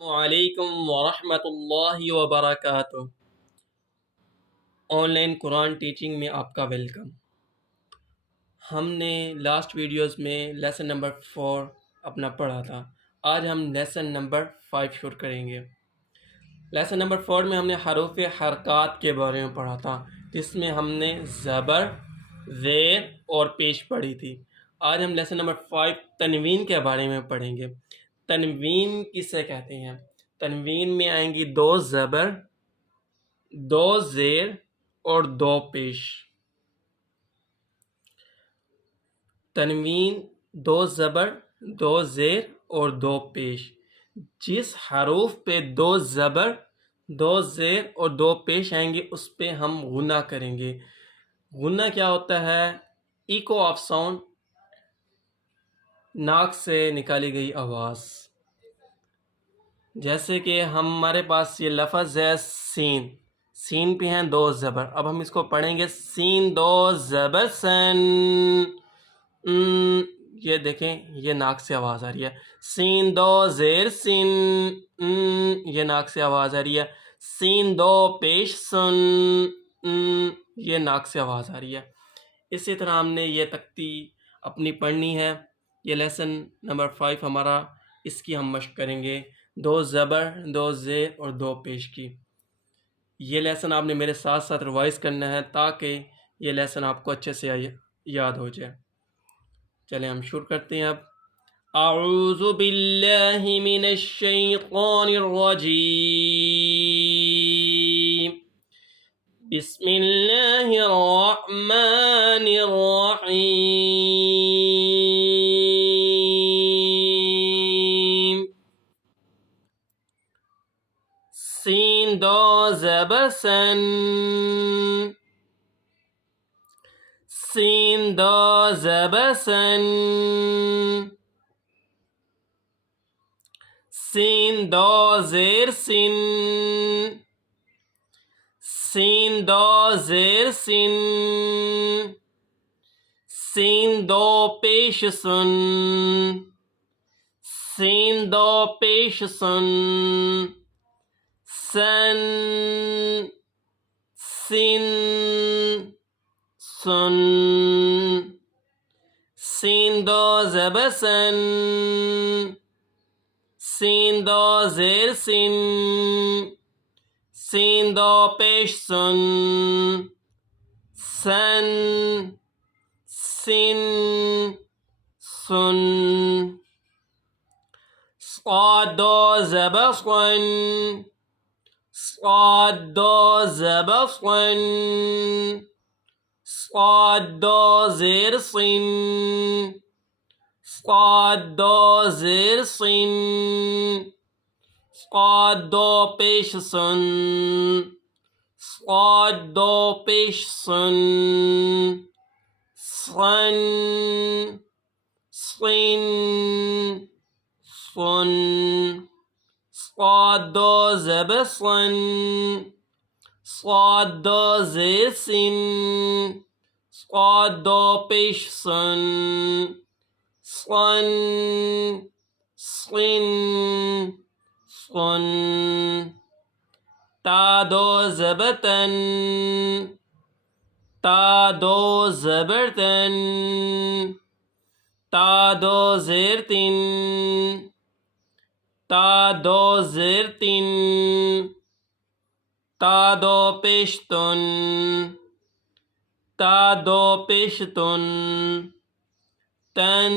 वालेकुम वरहमतुल्लाहि वबरकातुह। Online Quran teaching में आपका वेलकम। हमने लास्ट वीडियोस में लेसन नंबर 4 अपना पढ़ा था। आज हम लेसन नंबर 5 शुरू करेंगे। लेसन नंबर 4 में हमने हरूफ हरकत के बारे में पढ़ा था, जिसमें हमने ज़बर, ज़ेर और पेश पढ़ी थी। आज हम लेसन नंबर 5 तनवीन के बारे में पढ़ेंगे। तनवीन किसे कहते हैं? तनवीन में आएंगी 2 ज़बर, 2 ज़ेर और 2 पेश। तनवीन 2 ज़बर, 2 ज़ेर और 2 पेश। जिस हरूफ पे 2 ज़बर, 2 ज़ेर और 2 पेश आएंगे उस पे हम गुना करेंगे। गुना क्या होता है? इको ऑफ साउंड, नाक से निकाली गई आवाज़। जैसे कि हमारे पास ये लफ्ज़ है सीन, सीन पे हैं 2 ज़बर। अब हम इसको पढ़ेंगे सीन 2 ज़बर सन। ये देखें, ये नाक से आवाज़ आ रही है। सीन 2 ज़ेर सिन, ये नाक से आवाज़ आ रही है। सीन 2 पेश सुन, ये नाक से आवाज़ आ रही है। इसी तरह हमने ये तख्ती अपनी पढ़नी है। ये लेसन नंबर 5 हमारा, इसकी हम मश्क करेंगे 2 ज़बर, 2 ज़ेर और 2 पेश की। ये लेसन आपने मेरे साथ साथ रिवाइज़ करना है ताकि ये लेसन आपको अच्छे से याद हो जाए। चलें हम शुरू करते हैं अब। अऊज़ु बिल्लाहि मिनश शैतानिर रजीम। बिस्मिल्लाहिर रहमानिर रहीम। सीन 2 ज़बर सन, सीन 2 ज़बर सन। सीन 2 ज़ेर सिन, सीन 2 ज़ेर सिन। सीन 2 पेश सुन, सीन 2 पेश सुन। सन, सिन, सुन। सीन 2 ज़बर सन, सीन 2 ज़ेर सिन। सीन 2 पेश सुन, सन, सिन, सुन। صاد 2 ज़बर सन, صاد 2 ज़बर सन। صاد 2 ज़ेर सिन, صاد 2 ज़ेर सिन। صاد 2 पेश सुन, صاد 2 पेश सुन। सन, सिन, सुन। صاد 2 ज़बर सन, صاد 2 ज़ेर सिन। صاد 2 पेश सुन, सन, सिन, सुन। ता 2 ज़बर तन, ता 2 ज़बर तन। ता 2 ज़ेर तिन, ता 2 ज़ेर तिन। ता 2 पेश तुन, ता 2 पेश तुन। तन,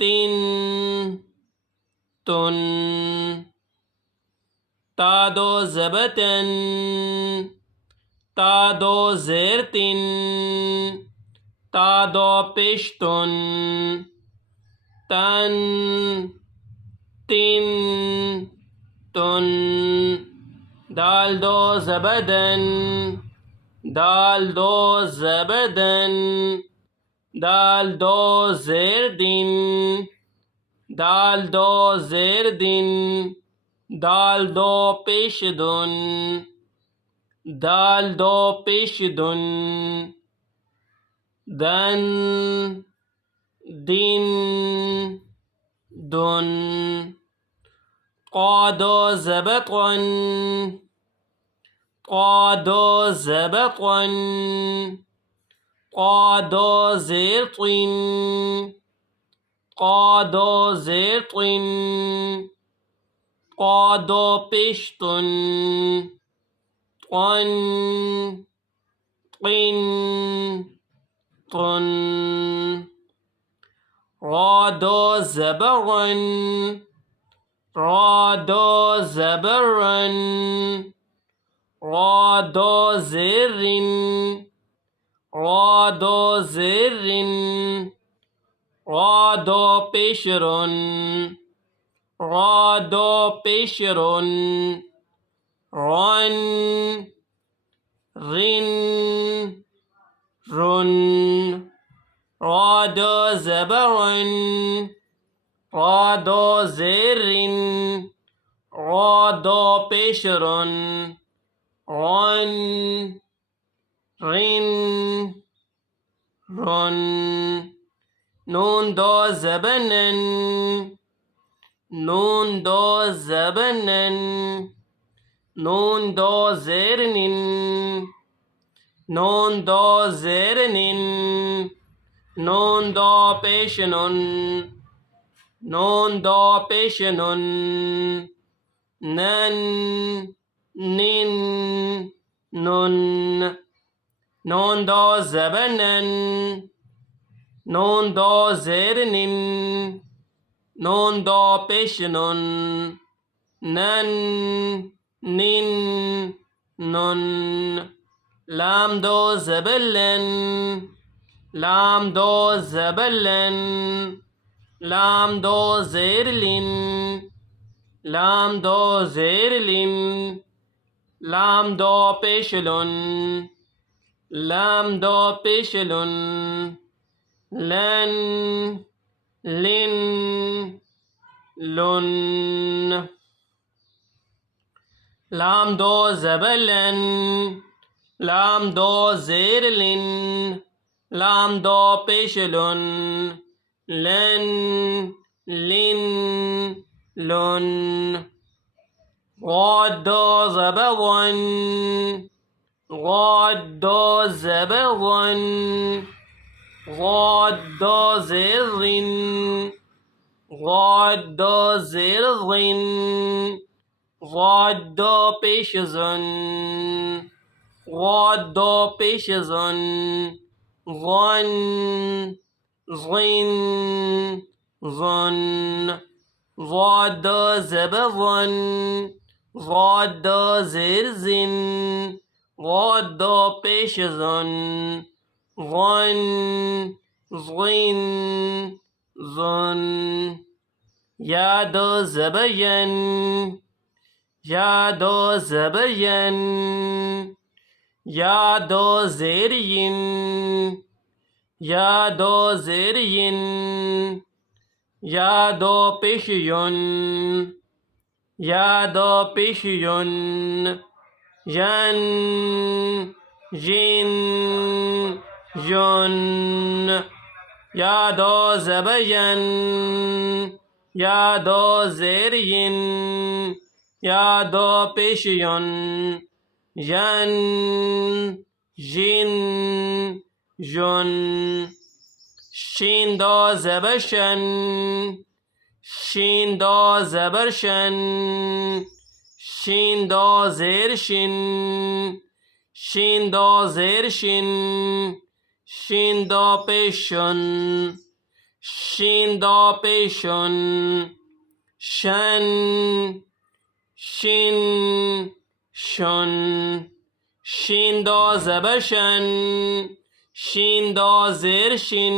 तिन, तुन। ता 2 ज़बर तन, ता 2 ज़ेर तिन। ता 2 पेश तुन। तन, तिन, तुन। दाल 2 ज़बर दन, दाल 2 ज़बर दन। दाल 2 ज़ेर दिन, दाल 2 ज़ेर दिन। दाल 2 पेश दुन, दाल 2 पेश दुन। दन, दिन, दुन। قاد زبطا قاد زبطا قاد زرط قاد زرط قاد پشت طن طن طن راد زبرا راد زبرا راد زر راد زر راد پشر راد پشر رن رن رن راد زبرا راد زر راد پشر رن رن رن نون دا زبنن نون دا زبنن نون دا زرنن نون دا زرنن نون دا پیشنن نون دا پیشنن نن نن نن نون دا زبنن نون دا زرنن نون دا پیشنن نن نن نن لام دا زبلن لام دا زبلن لام دا زرلن لام دا زرلن لام دا پیشلن لام دا پیشلن لن لن لن لام دا زبلن لام دا زرلن لام دا پیشلن لن لن لن غاد دا زبغن غاد دا زبغن غاد دا زرن غاد دا زرن غاد دا پیشزن غاد دا پیشزن غن ظن ظن غاد دا زبغن غاد دا زرزن غاد دا پیشزن غن ظن ظن یا دا زبین یا دا زبین یا دا زرین یا دا زرین یا دا پیشیون یا دا پیشیون ین جین جن یا دا زبین یا دا زرین یا دا پیشیون ین جین جن شین دا زبرشن شین دا زبرشن شین دا زرشن شین دا زرشن شین دا پیشن شین دا پیشن شن شین شن شین دا زبرشن شین دا زرشن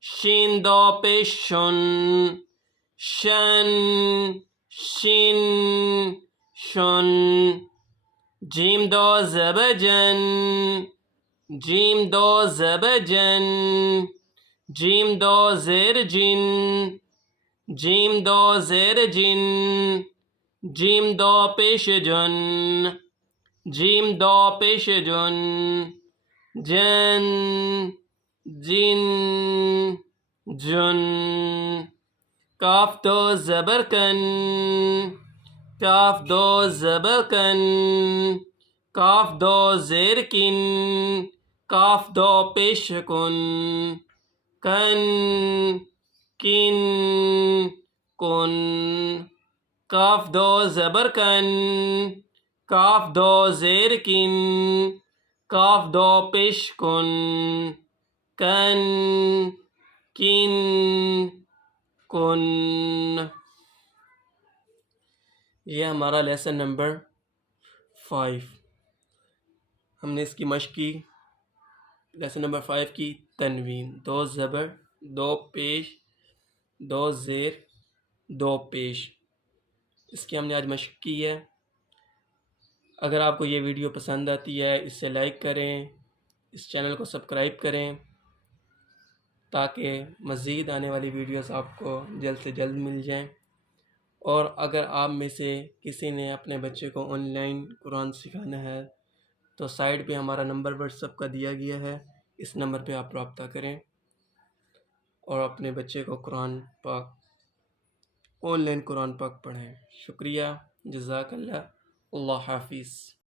شین دا پیشن شن شین شن جیم دا زبجن جیم دا زبجن جیم دا زرجن جیم دا زرجن جیم دا پیشجن جیم دا پیشجن جن جن جن काफ दो ज़बर कन, काफ दो ज़बर कन, काफ दो ज़ेर किन, काफ दो पेश कुन, कन किन कुन, काफ दो ज़बर कन, काफ दो ज़ेर किन, काफ दो पेश कुन, कन किन कुन। ये हमारा लेसन नंबर 5। हमने इसकी मश्क की। लेसन नंबर 5 की तनवीन, दो ज़बर, दो पेश, दो ज़ेर, दो पेश, इसकी हमने आज मश्क की है। अगर आपको ये वीडियो पसंद आती है इसे लाइक करें, इस चैनल को सब्सक्राइब करें ताकि मज़ीद आने वाली वीडियोस आपको जल्द से जल्द मिल जाएं। और अगर आप में से किसी ने अपने बच्चे को ऑनलाइन कुरान सिखाना है तो साइड पे हमारा नंबर व्हाट्सएप का दिया गया है, इस नंबर पे आप रब्ता करें और अपने बच्चे को कुरान पाक ऑनलाइन कुरान पाक पढ़ें। शुक्रिया, जज़ाकल्लाह, अल्लाह हाफिज़।